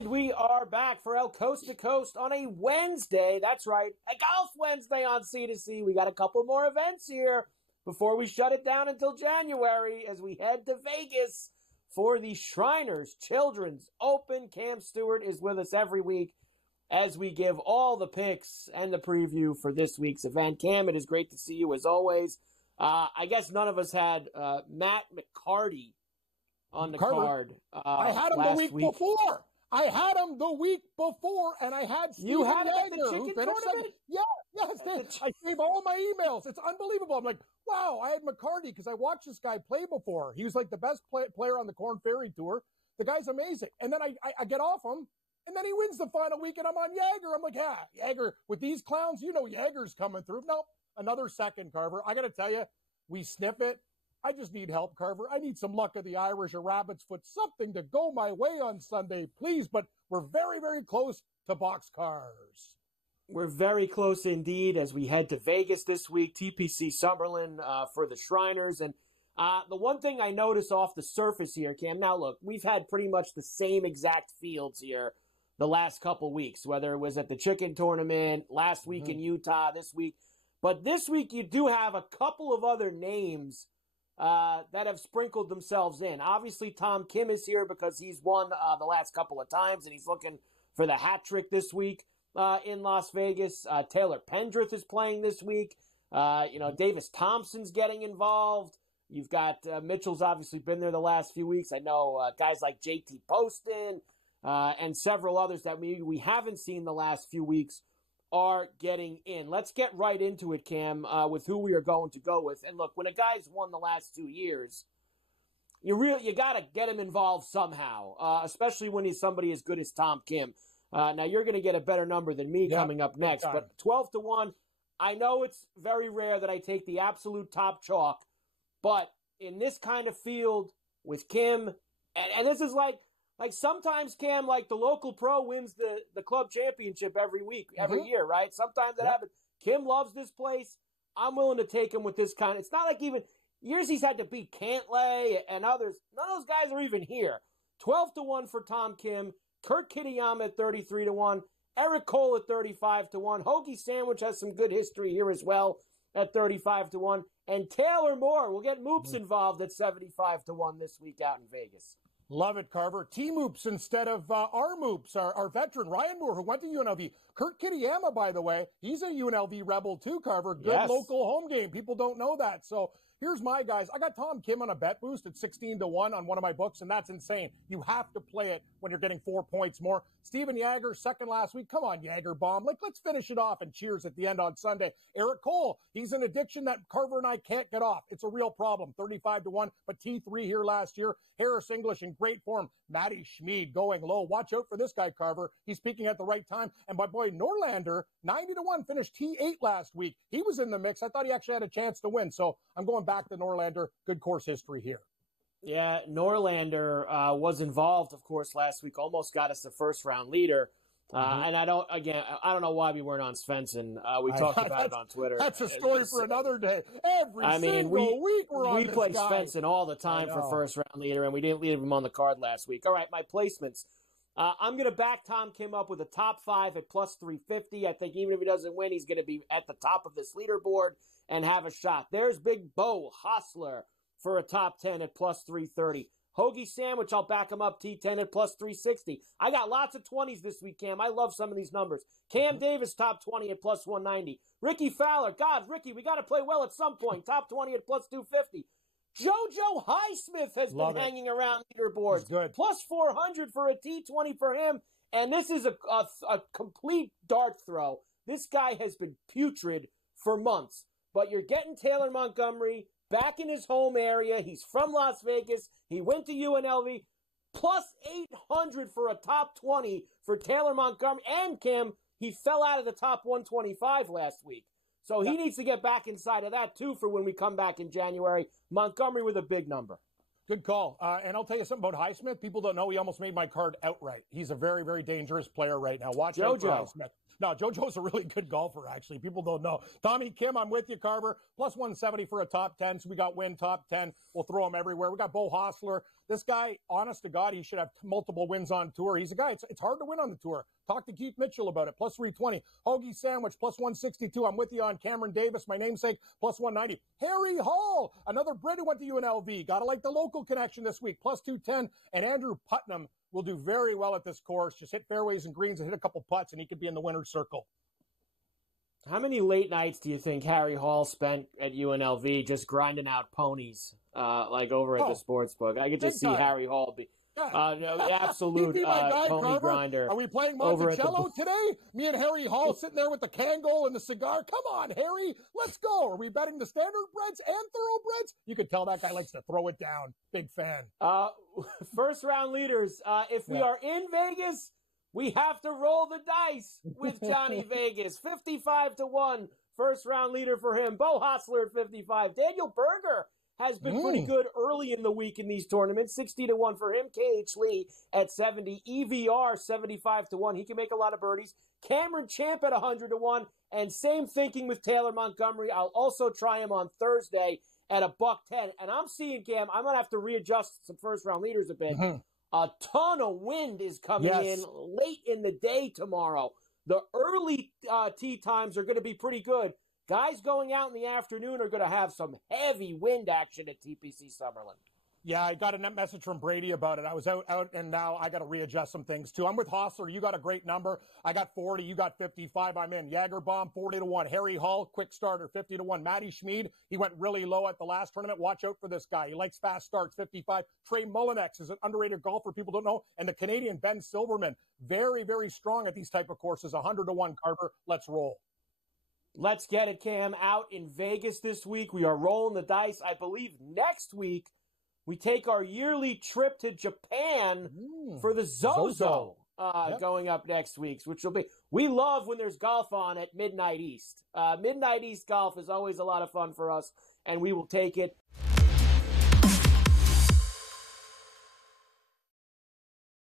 We are back for El Coast to Coast on a Wednesday. That's right, a Golf Wednesday on C2C. We got a couple more events here before we shut it down until January as we head to Vegas for the Shriners Children's Open. Cam Stewart is with us every week as we give all the picks and the preview for this week's event. Cam, it is great to see you as always. I guess none of us had Matt McCarty on the card. I had him the week before. I had him the week before, and I had Steven You had him at Yeager, the chicken tournament? Yes. I saved all my emails. It's unbelievable. I'm like, wow, I had McCarty because I watched this guy play before. He was like the best player on the Korn Ferry Tour. The guy's amazing. And then I get off him, and then he wins the final week, and I'm on Yeager. I'm like, Yeager, with these clowns, you know Yeager's coming through. Nope, another second, Carver. I got to tell you, we sniff it. I just need help, Carver. I need some luck of the Irish or Rabbit's Foot, something to go my way on Sunday, please. But we're very, very close to boxcars. We're very close indeed as we head to Vegas this week, TPC Summerlin for the Shriners. And the one thing I notice off the surface here, Cam, now look, we've had pretty much the same exact fields here the last couple weeks, whether it was at the chicken tournament, last week in Utah, this week. But this week you do have a couple of other names that have sprinkled themselves in. Obviously, Tom Kim is here because he's won the last couple of times, and he's looking for the hat trick this week in Las Vegas. Taylor Pendrith is playing this week. Davis Thompson's getting involved. You've got Mitchell's obviously been there the last few weeks. I know guys like JT Poston and several others that we haven't seen the last few weeks are getting in. Let's get right into it, Cam, with who we are going to go with. And look, when a guy's won the last 2 years, you got to get him involved somehow, especially when he's somebody as good as Tom Kim. Now, you're going to get a better number than me coming up next, but 12-1, I know it's very rare that I take the absolute top chalk, but in this kind of field with Kim, and this is like sometimes, Cam, like the local pro wins the club championship every week, every year, right? Sometimes that happens. Kim loves this place. I'm willing to take him with this kind. It's not like even years he's had to beat Cantlay and others. None of those guys are even here. 12-1 for Tom Kim. Kurt Kitayama at 33-1. Eric Cole at 35-1. Hoagie Sandwich has some good history here as well at 35-1. And Taylor Moore will get Moops involved at 75-1 this week out in Vegas. Love it, Carver. T-Moops instead of our Moops, our veteran, Ryan Moore, who went to UNLV. Kurt Kitayama, by the way, he's a UNLV Rebel too, Carver. Good local home game. People don't know that. So here's my guys. I got Tom Kim on a bet boost at 16-1 on one of my books, and that's insane. You have to play it when you're getting 4 points more. Steven Yeager, second last week. Come on, Yeager bomb. Let's finish it off and cheers at the end on Sunday. Eric Cole, he's an addiction that Carver and I can't get off. It's a real problem. 35-1, but T3 here last year. Harris English in great form. Matty Schmid going low. Watch out for this guy, Carver. He's peaking at the right time. And my boy Norlander, 90-1, finished T8 last week. He was in the mix. I thought he actually had a chance to win. So I'm going back to Norlander. Good course history here. Yeah, Norlander was involved, of course, last week. Almost got us the first-round leader. And I don't know why we weren't on Svensson. We talked about it on Twitter. That's a story for another day. Every single week we're on we this play guy. Svensson all the time for first-round leader, and we didn't leave him on the card last week. All right, my placements. I'm going to back Tom Kim up with a top 5 at plus 350. I think even if he doesn't win, he's going to be at the top of this leaderboard and have a shot. There's Big Bo Hostler for a top 10 at plus 330. Hoagie Sandwich, I'll back him up, T10 at plus 360. I got lots of 20s this week, Cam. I love some of these numbers. Cam Davis, top 20 at plus 190. Ricky Fowler, God, Ricky, we got to play well at some point. Top 20 at plus 250. JoJo Highsmith has been hanging around leaderboards. Good. Plus 400 for a T20 for him. And this is a complete dart throw. This guy has been putrid for months. But you're getting Taylor Montgomery back in his home area. He's from Las Vegas. He went to UNLV. Plus 800 for a top 20 for Taylor Montgomery. And Kim, he fell out of the top 125 last week. So he needs to get back inside of that, too, for when we come back in January. Montgomery with a big number. Good call. And I'll tell you something about Highsmith. People don't know he almost made my card outright. He's a very, very dangerous player right now. Watch out for Highsmith. No, JoJo's a really good golfer, actually. People don't know. Tommy Kim, I'm with you, Carver. Plus 170 for a top 10. So we got Wynn top 10. We'll throw him everywhere. We got Bo Hostler. This guy, honest to God, he should have multiple wins on tour. He's a guy, it's hard to win on the tour. Talk to Keith Mitchell about it. Plus 320. Hoagie Sandwich, plus 162. I'm with you on Cameron Davis, my namesake, plus 190. Harry Hall, another Brit who went to UNLV. Got to like the local connection this week, plus 210. And Andrew Putnam will do very well at this course. Just hit fairways and greens and hit a couple putts, and he could be in the winner's circle. How many late nights do you think Harry Hall spent at UNLV just grinding out ponies, like over at the sportsbook? I could just see Harry Hall be absolute guy, pony Carver. Grinder. Are we playing Monticello today? Me and Harry Hall sitting there with the Kangol and the cigar. Come on, Harry, let's go. Are we betting the standard breds and thoroughbreds? You could tell that guy likes to throw it down. Big fan. First round leaders. If we are in Vegas, we have to roll the dice with Johnny Vegas. 55-1, first round leader for him. Bo Hostler at 55. Daniel Berger has been pretty good early in the week in these tournaments. 60-1 for him. KH Lee at 70. EVR 75-1. He can make a lot of birdies. Cameron Champ at 100-1. And same thinking with Taylor Montgomery. I'll also try him on Thursday at $110. And I'm seeing, Cam, I'm going to have to readjust some first round leaders a bit. A ton of wind is coming in late in the day tomorrow. The early tee times are going to be pretty good. Guys going out in the afternoon are going to have some heavy wind action at TPC Summerlin. Yeah, I got a message from Brady about it. I was out, and now I got to readjust some things, too. I'm with Hostler. You got a great number. I got 40. You got 55. I'm in. Jagerbaum, 40-1. Harry Hall, quick starter, 50-1. Matty Schmid, he went really low at the last tournament. Watch out for this guy. He likes fast starts, 55. Trey Mullinex is an underrated golfer people don't know. And the Canadian Ben Silverman, very, very strong at these type of courses. 100-1, Carver. Let's roll. Let's get it, Cam. Out in Vegas this week. We are rolling the dice. I believe next week, we take our yearly trip to Japan for the Zozo going up next week, which will be, we love when there's golf on at Midnight East. Midnight East golf is always a lot of fun for us, and we will take it.